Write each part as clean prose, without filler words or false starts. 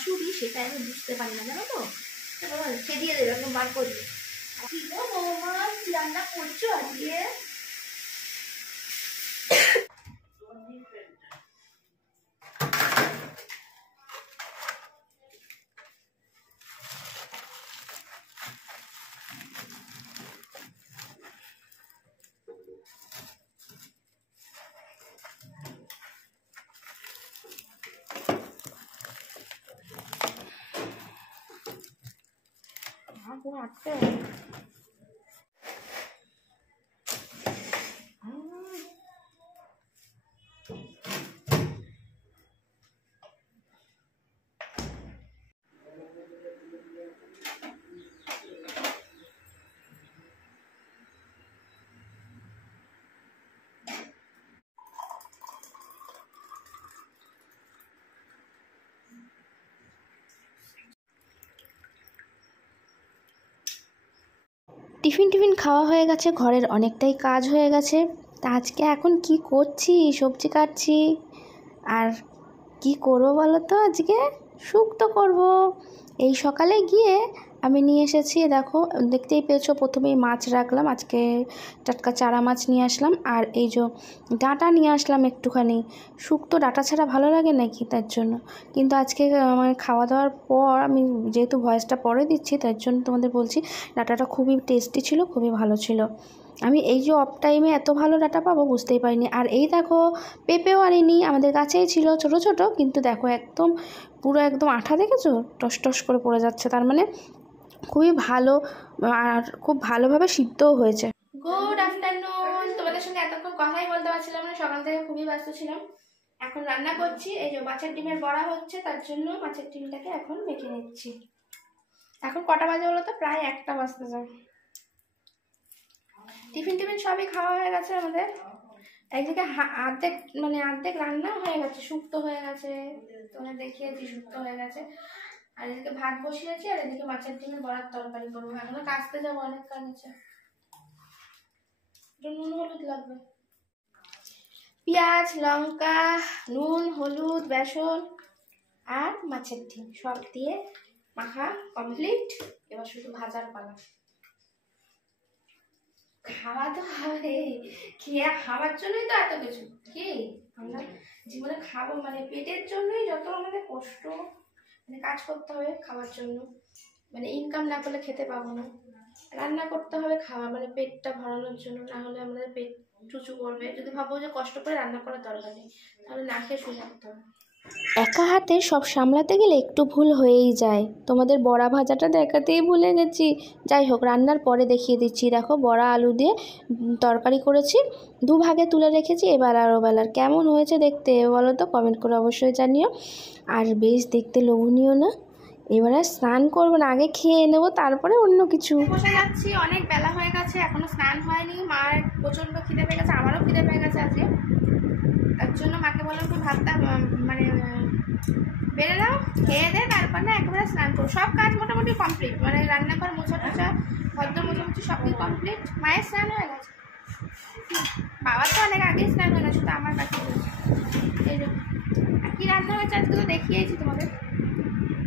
শাশুড়ি সেটা আমি বুঝতে পারি না, জানো তো। সে দিয়ে দেবে, একদম বার করবে। কি গো বৌমা, কি রান্না করছো আজকে? পুরো আটকে টিফিন খাওয়া হয়ে গেছে, ঘরের অনেকটাই কাজ হয়ে গেছে। তা আজকে এখন কি করছি, সবজি কাটছি। আর কি করব বলো তো, আজকে শুক্তো করব। এই সকালে গিয়ে আমি নিয়ে এসেছি, দেখো দেখতেই পেয়েছো, প্রথমেই মাছ রাখলাম, আজকে টাটকা চারা মাছ নিয়ে আসলাম। আর এই যে ডাঁটা নিয়ে আসলাম একটুখানি। শুক্তো ডাঁটা ছাড়া ভালো লাগে নাকি, তার জন্য। কিন্তু আজকে মানে খাওয়া দাওয়ার পর আমি যেহেতু ভয়েসটা পরে দিচ্ছি, তার জন্য তোমাদের বলছি ডাঁটাটা খুবই টেস্টি ছিল, খুবই ভালো ছিল। আমি এই যে অফ টাইমে এত ভালো ডাঁটা পাবো বুঝতেই পারিনি। আর এই দেখো পেঁপেও আনিনি, আমাদের কাছেই ছিল ছোট ছোট, কিন্তু দেখো একদম পুরো একদম আঠা, দেখেছো, টস টস করে পড়ে যাচ্ছে। তার মানে খুবই ভালো আর খুব ভালোভাবে সিদ্ধও হয়েছে। Good afternoon. তোমাদের সঙ্গে এতক্ষণ কথাই বলতে পারছিলাম না, সকাল থেকে খুবই ব্যস্ত ছিলাম। এখন রান্না করছি, এই যে মাছের ডিমের বড়া হচ্ছে, তার জন্য মাছের ডিমটাকে এখন মেখে নিচ্ছি। এখন কটা বাজে বলো তো? প্রায় 1টা বাজতে যায়। টিফিন সবই খাওয়া হয়ে গেছে আমাদের। একদিকে অর্ধেক রান্না হয়ে গেছে, শুক্তো হয়ে গেছে, তোমাদের দেখিয়েছি শুক্তো হয়ে গেছে। আর এদিকে ভাত বসিয়েছি, আর এদিকে মাছের ডিমের বড়ার তরকারি করবো। এখনো কাচতে যাবো, অনেক কাজ আছে। নুন হলুদ লাগবে, পেঁয়াজ লঙ্কা নুন হলুদ বেসন আর মাছের ডিম সব দিয়ে মাখা কমপ্লিট। এবার শুধু ভাজার পালা। খাওয়া তো হবে, খেয়ে খাওয়ার জন্যই তো এত কিছু। কি আমরা জীবনে খাবো, মানে পেটের জন্যই যত আমাদের কষ্ট, মানে কাজ করতে হবে খাওয়ার জন্য। মানে ইনকাম না করলে খেতে পাবো না, রান্না করতে হবে খাওয়া, মানে পেটটা ভরানোর জন্য। না হলে আমাদের পেট চুচু করবে। যদি ভাবো যে কষ্ট করে রান্না করার দরকার নেই, তাহলে না খেয়ে শুয়ে থাকতে হবে। একা হাতে সব সামলাতে গেলে একটু ভুল হয়েই যায়। তোমাদের বড়া ভাজাটা দেখাতেই ভুলে গেছি। যাই হোক, রান্নার পরে দেখিয়ে দিচ্ছি। দেখো বড়া আলু দিয়ে তরকারি করেছি, 2 ভাগে তুলে রেখেছি। এবার আর ওবেলার কেমন হয়েছে দেখতে বলো তো, কমেন্ট করে অবশ্যই জানিও। আর বেশ দেখতে লোভনীয় না? এবার আর স্নান করবো না, আগে খেয়ে নেবো, তারপরে অন্য কিছু। বসে যাচ্ছি, অনেক বেলা হয়ে গেছে, এখনো স্নান হয়নি। মার প্রচন্ড খিদে পেয়ে গেছে, আমারও খিদে পেয়ে গেছে আজকে। তার জন্য মাকে বললাম তো ভাতটা মানে বেড়ে দাও, খেয়ে দে, তারপর না একেবারে স্নান করো। সব কাজ মোটামুটি কমপ্লিট, মানে রান্নাঘর মোছা টোছা ভদ্র মোছামুছি সব কিছু কমপ্লিট। মায়ের স্নান হয়ে গেছে, বাবার তো অনেক আগেই স্নান হয়ে গেছে, তো আমার কাছে এই জন্য। আর কি রান্না হয়েছে আজকে তো দেখিয়েছি তোমাদের।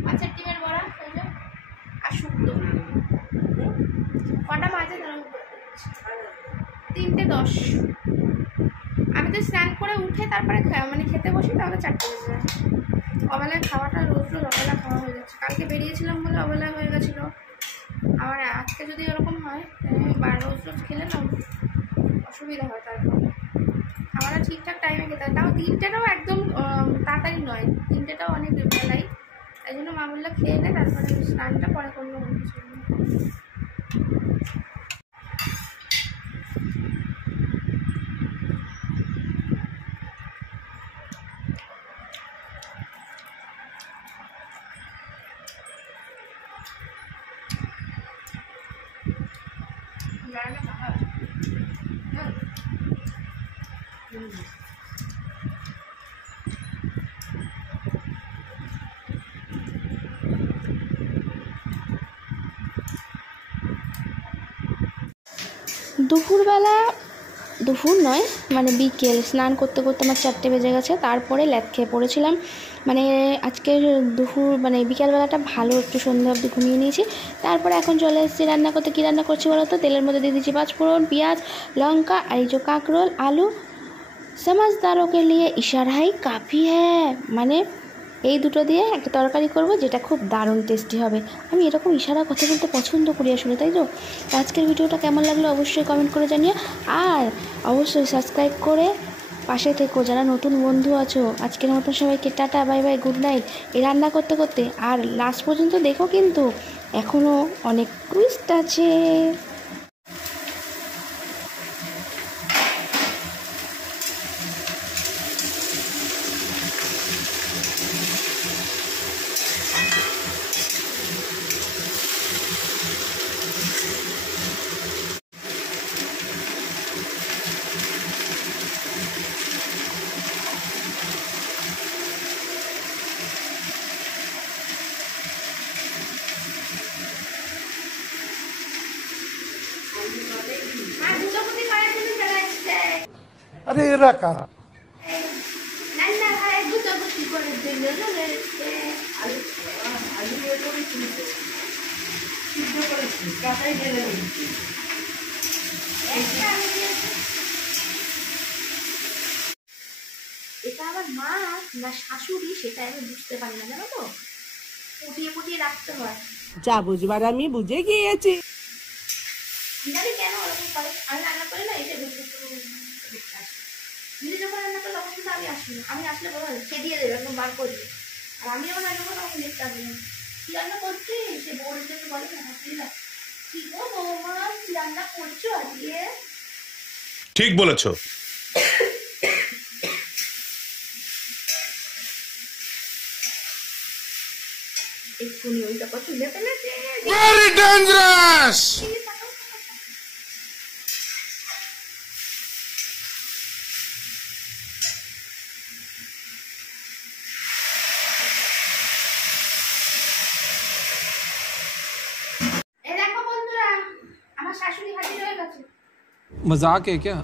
মাছের ডিমের বড়া আর শুক্তো। কটা বাজে ধরো? 3:10। আমি তো স্নান করে উঠে তারপরে মানে খেতে বসি, তাহলে 4টে বেজে যায়। অবেলায় খাওয়াটা রোজ অবেলা খাওয়া হয়ে যাচ্ছে। কালকে বেরিয়েছিলাম বলে অবেলায় হয়ে গেছিলো। আবার আজকে যদি এরকম হয়, রোজ খেলে না অসুবিধা হয়। তারপর খাওয়াটা ঠিকঠাক টাইমে খেতে হয়। তাও 3টেটাও একদম তাড়াতাড়ি নয়, 3টেটাও অনেক বেলাই। তাই জন্য মা বললো খেয়ে নে, তারপরে স্নানটা পরে করবো। দুপুরবেলা দুপুর নয় মানে বিকেল, স্নান করতে করতে আমার 4টে বেজে গেছে। তারপরে ল্যাদ খেয়ে পড়েছিলাম, মানে আজকের দুপুর মানে বিকালবেলাটা ভালো একটু সন্ধ্যা অবধি ঘুমিয়ে নিয়েছি। তারপরে এখন চলে এসেছি রান্না করতে। কী রান্না করছি বলো তো? তেলের মধ্যে দিয়ে দিচ্ছি পাঁচফোড়ন, পেঁয়াজ, লঙ্কা আর এই যে কাঁকরোল, আলু। समझदारों के लिए इशारा ही काफ़ी है, মানে এই দুটো দিয়ে একটা তরকারি করব যেটা খুব দারুণ টেস্টি হবে। আমি এরকম ইশারা কথা বলতে পছন্দ করি আসলে, তাই তো। আজকের ভিডিওটা কেমন লাগলো অবশ্যই কমেন্ট করে জানিও, আর অবশ্যই সাবস্ক্রাইব করে পাশে থেকো যারা নতুন বন্ধু আছো। আজকের মতো সবাইকে tata, bye bye, good night. এই রান্না করতে করতে আর লাস্ট পর্যন্ত দেখো, কিন্তু এখনও অনেক টুইস্ট আছে। अरे एरा कारा এটা আমার মা না শাশুড়ি সেটা আমি বুঝতে পারি না, জানো তো, ফুটিয়ে ফুটিয়ে রাখতে হয়। যা বুঝবার আমি বুঝে গিয়েছি। জানি কেন ওরকম করে। আমি রান্না করি না, এটা দেখতে আসি। দিদি যখন রান্না করে তখন কিন্তু আমি আসি না। আমি আসলে বলো সে দিয়ে দেবে, একদম বার করে দেবে। আর আমি যখন রান্না করি তখন দেখতে আসি না। কি রান্না করছি সে বলতে একটু বলে না, হাসিলা কি গো বৌমা কি রান্না করছো আজকে? ঠিক বলেছো। এক্ষুনি ওইটা কত তুলে ফেলেছে। Very dangerous! এই দেখো বন্ধুরা, আমার শাশুড়ি হাজির হয়ে গেছে। मजाक है क्या?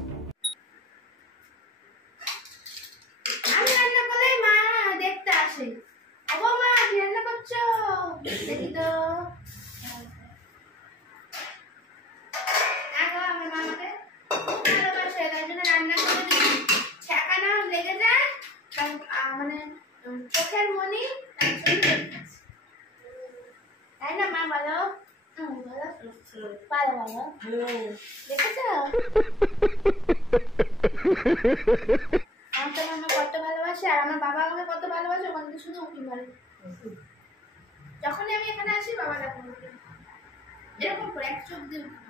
আমি রান্না করলেই মা দেখতে আসে। ও বৌমা কি রান্না করছো? দেখি তো। দেখো আমার মামাকে খুব ভালোবাসে, তাই জন্য রান্না করে দিই। ছ্যাঁকা না লেগে যায়, মানে চোখের মনি, তাই না মা? বলো বলো ভালো ভালো দেখেছো আমার তো মামা কত ভালোবাসে, আর আমার বাবা আমাকে কত ভালোবাসে। ওখান থেকে শুধু উঁকি মারে। যখনই আমি এখানে আসি বাবা দেখো এরকম করে এক চোখ দিয়ে উঁকি মারে।